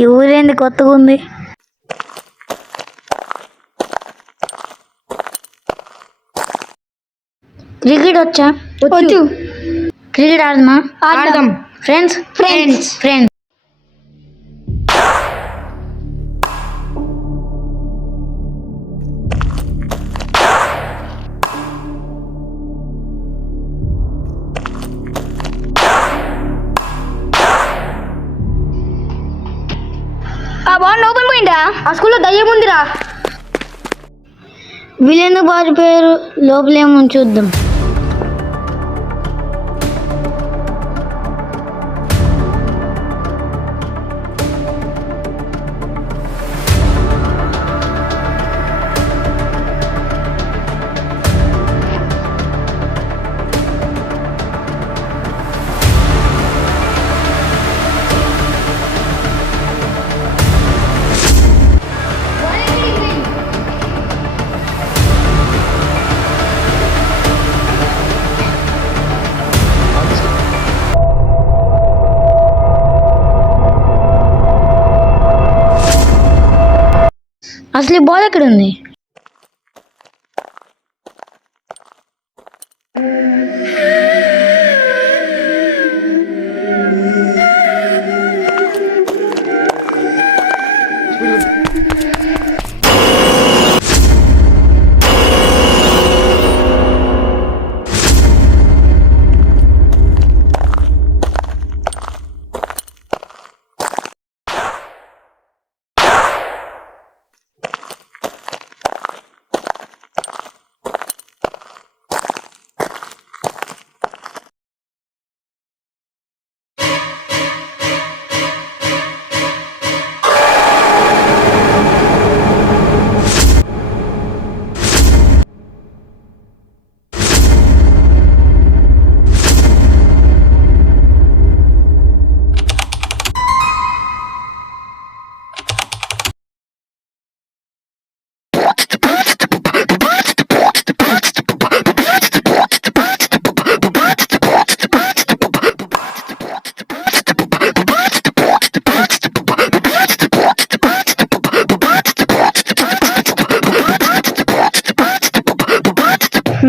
ఈ ఊరేంది కొత్తగా ఉంది? క్రికెట్ వచ్చా? వచ్చు. క్రికెట్ ఆడదామా? ఆడదాం. Friends friends. ఫ్రెండ్స్ ఆ బాల్ ఓపెన్ పోయిందా? ఆ స్కూల్లో దయ్యం ఉందిరా. వీళ్ళెందుకు పారిపోయారు? లోపలేమో చూద్దాం. అసలు ఈ బాల్ ఎక్కడ ఉంది?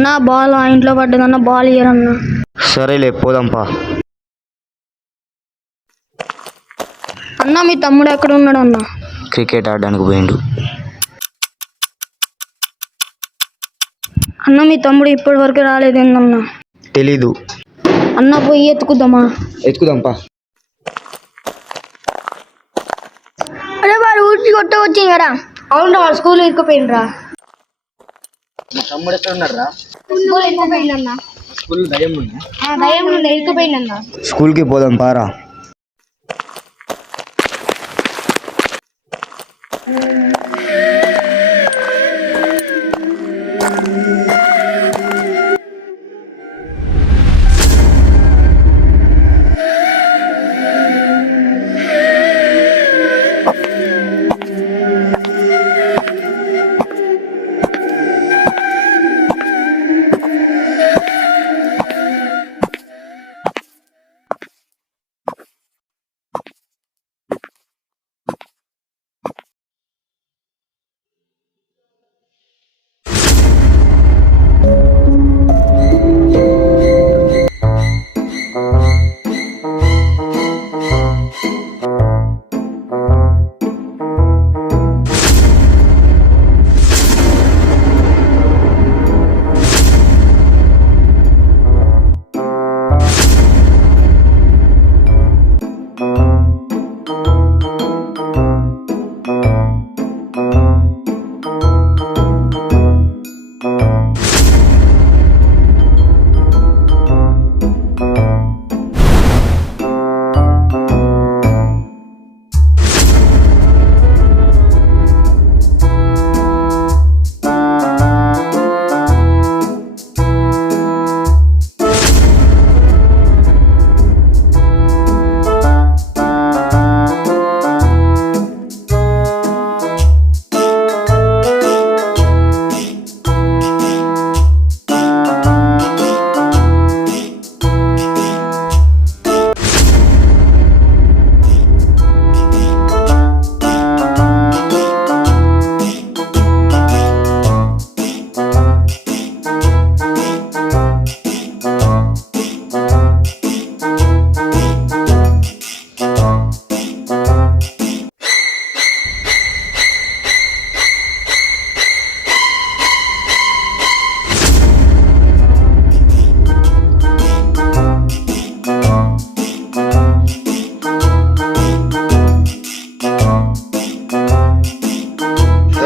నా బాల్ ఆ ఇంట్లో పడ్డదన్న, బాల్ ఇయ్యరన్నా. సరేలే పోదాంపా. అన్న మీ తమ్ముడు ఎక్కడ ఉన్నాడు అన్న? క్రికెట్ ఆడడానికి పోయిండు. అన్న మీ తమ్ముడు ఇప్పటి వరకు రాలేదేందన్నా? తెలీదు. అన్న పోయి ఎత్తుకుద్దామా? ఎత్తుకుదాంపా. అరే వాడు ఊరికి కొట్ట వచ్చింది కదా. అవునరా, వాడు స్కూల్ ఇరుక్కుపోయిండ్రా. తమ్ముడు ఎక్కడ ఉన్నారా? స్కూల్ ఇరుక్కుపోయిందన్న. స్కూల్ దయ్యం ఉందా? దయ్యం నుండి ఇరుక్కుపోయిందన్న. స్కూల్కి పోదాం పారా.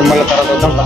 మళ్ళీ తర్వాత వద్దాం పా.